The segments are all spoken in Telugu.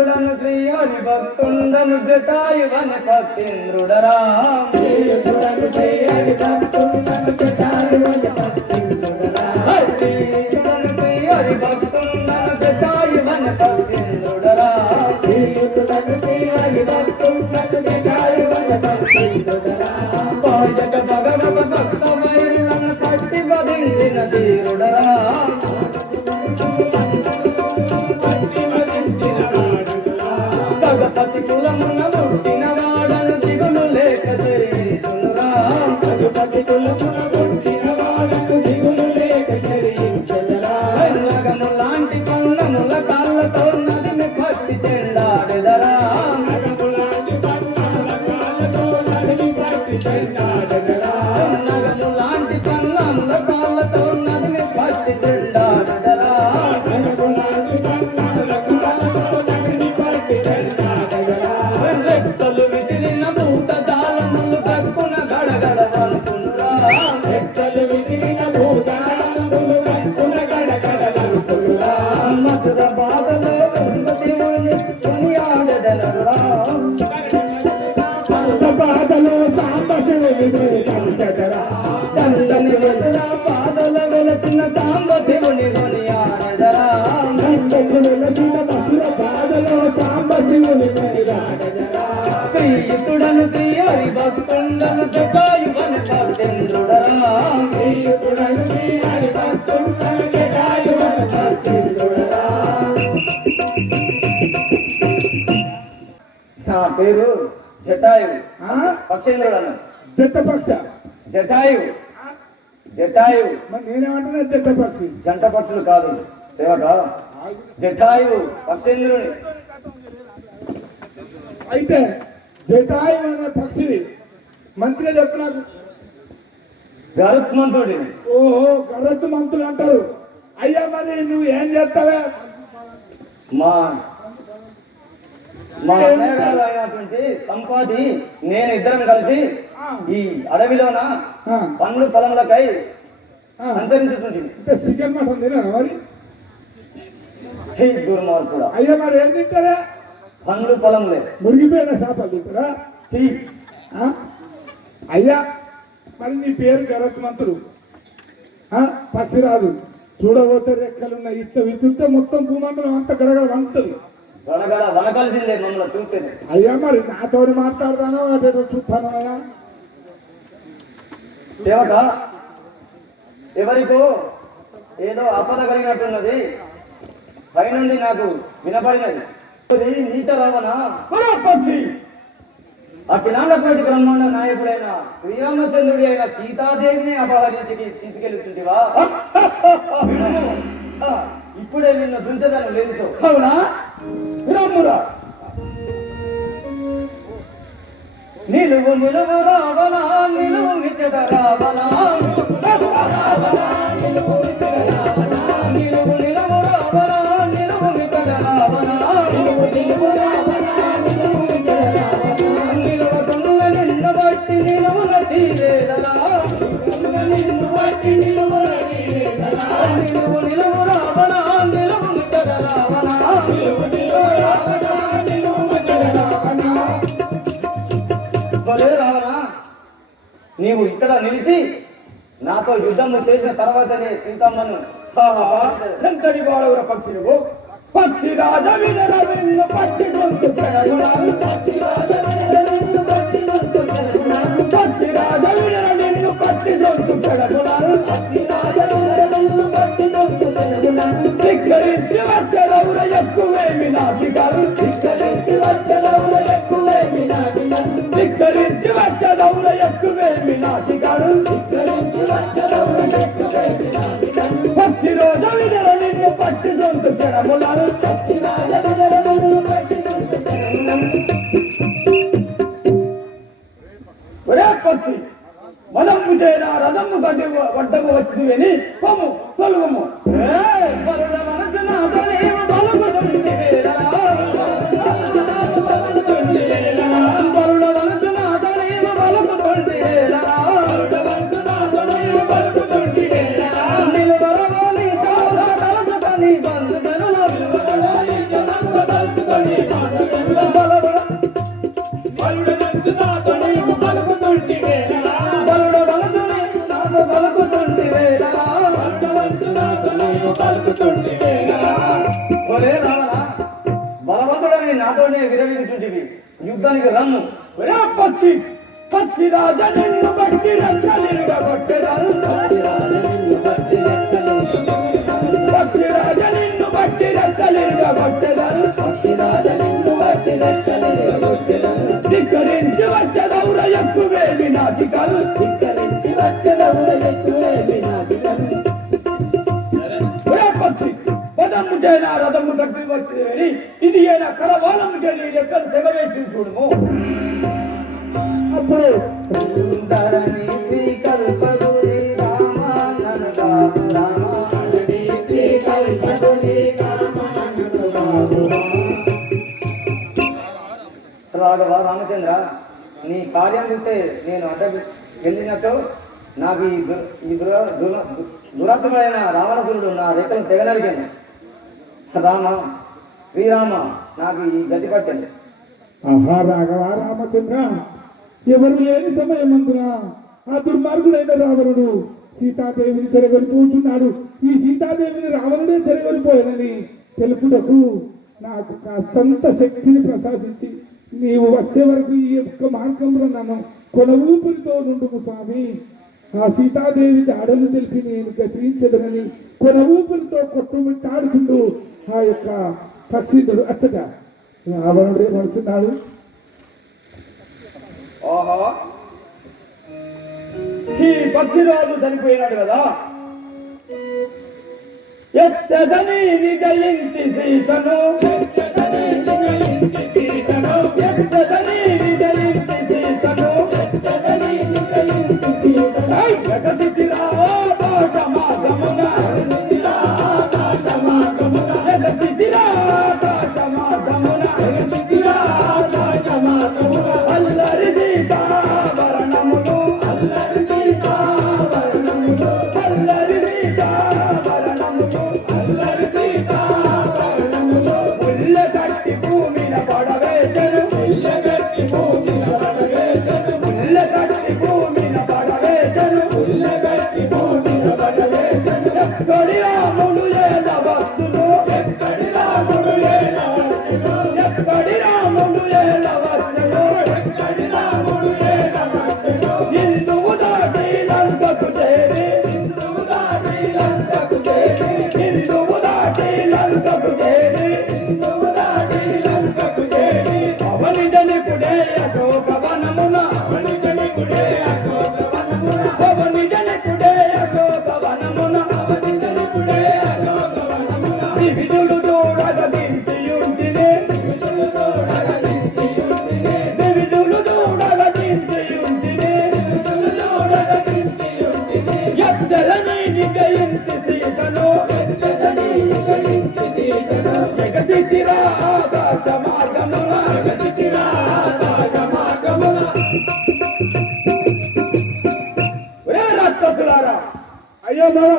శ్రీయుతులను శ్రీహరి భక్తుండను జటాయువన పక్షేంద్రుడరా భక్తుండను జటాయువన పక్షేంద్రుడరా పేరు జటాయు. పక్షేంద్రుడను జట్టపక్ష జటాయు. జటాయు. మరి నేనేమంటున్నా జట్టపక్షి జంట పక్షులు కాదు. జటాయు. పక్షేంద్రుని అయితే జటాయు అనే పక్షి మంత్రి చెప్పు నాకు గరుత్మంతుడిని. ఓహో గరత్తు మంత్రులు అంటారు. అయ్యా మరి నువ్వు ఏం చేస్తావే? మా మా అన్నయ్య అయినటువంటి సంపాది నేను ఇద్దరం కలిసి ఈ అడవిలోన పండ్లు సంచరించుతుంది అంటే చికెన్ మటన్ తినా మరి? చెయ్యి దుర్మార్గుడా అయ్యా మరి ఏం తింటారా? పండ్లు పొలములే మురిగిపోయిన చేపలు తింటారా? చెయ్యి ఆ? అయ్యా మరి నీ పేరు గరత్మంతుడు? పక్షిరాజు. చూడబోతే రెక్కలున్న ఇట్ట విద్యుత్తే మొత్తం భూమండలం అంత గడగడ వంతుంది మమ్మల్ని అయ్యా మరి నాతో మాట్లాడతానో అదేదో చూస్తానో అయ్యా. ఎవరికో ఏదో ఆపద కలిగినట్టున్నది పైనుండి నాకు వినపడినది. నీచ రావణ పక్షి అఖిలాండకోటి బ్రహ్మాండ నాయకుడైన శ్రీరామచంద్రుడి అయిన సీతాదేవిని అపహరించి తీసుకెళ్తుంటివా? ఇప్పుడే నిన్ను దుంచదను లేదు అవునా? విరమ్మురా నిలువు నిలువు రావణ నిలువు విచట రావణ. నిలువు నిలువు రావణ నిలువు నిలువు రావణ. నిలవకుండా నిన్నబట్టి నిలువుల తీరేదలా నిలువు నిలువు రావణ నిలువు విచట రావణ భలే రావణా నీవు ఇక్కడ నిలిచి నాతో యుద్ధము చేసిన తర్వాతనే సీతమ్మను ఎంతటి వాడవుర పక్షి నువ్వు పక్షి రాజ వినర విన్న పక్షి గొంతు పక్షి రాజ వినర నిన్ను పక్షి గొంతు పక్షి రాజ వినర నిన్ను గొంతు ధిక్కరించి ఎక్కువేమి ధిక్కరించి ఎక్కువేమి ధిక్కరించి ఎక్కువేమి ధిక్కరించి ఎక్కువేమి పట్టి దొరుకుతాడు. చెడగుణాలు ఒరే పక్షి మదమ్ము చేరా రథమ్ము గడ్డి వడ్డము వచ్చింది అని పొమ్ము తొలుగము. బలవంతుడని నాతోనే విరవిని చూచివి యుద్ధానికి రన్ను. పచ్చి పచ్చి రాజ నిన్ను బట్టి రంగలిరుగ కొట్టెడారు రెక్కలిరుగా కొట్టెదారు. ధిక్కరించి వచ్చదౌర ఎక్కువేమి నాటికలు ఒరే పక్షి? పదము చేన రథము కట్టి వచ్చింది ఇది ఏనా కరవాలము చేయని ఎక్కడ తెగవేసి చూడము? అప్పుడు సుందరని శ్రీ కల్పదు రాఘవ రామచంద్ర నీ కార్యం చూస్తే నేను అడ్డ వెళ్ళినట్టు నాకు ఈ దు- ఈ దుర రావణసురుడు నా రేఖను తెగనరిగాను. రామ శ్రీరామ నాకు ఈ గతి పట్టండి ఆహా రాఘవ రామచంద్ర ఎవరు లేని సమయమందున ఆ దుర్మార్గుడైన రావణుడు సీతాదేవిని చెరగొలిపోతున్నాడు. ఈ సీతాదేవిని రావణుడే చెరగొలిపోయానని తెలుపుటకు నాకు కాస్తంత శక్తిని ప్రసాదించి నీవు వచ్చే వరకు ఈ యొక్క మార్గంలో నన్ను కొన ఊపిరితో నుండుము స్వామి. ఆ సీతాదేవి దాడలు తెలిపి నేను గతించదనని కొన ఊపిరితో కొట్టుమిట్టాడుతుండు ఆ యొక్క పక్షితుడు అచ్చట. రావణుడే నడుచున్నాడు ఓహో. ఈ పక్షిరాజు చనిపోయినాడు కదా. ఎత్తదని నిజయించి సీతను. ఎత్తదని నిజయించి సీతను. ఎత్తదని Gloria, hallelujah, the ఎత్తలని నిగయించి సీతను. ఎత్తలని ఆకాశ మార్గమున జగతిరా ఆకాశ మార్గమున. ఒరే రాక్షసులారా అయ్యో బాబా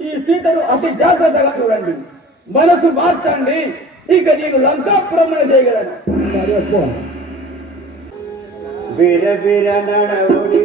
ఈ సీతను అతి జాగ్రత్తగా చూడండి. మనసు మార్చండి. ఇక నేను లంకాపురమున చేయగలను. సరే అప్పో. నడవుడి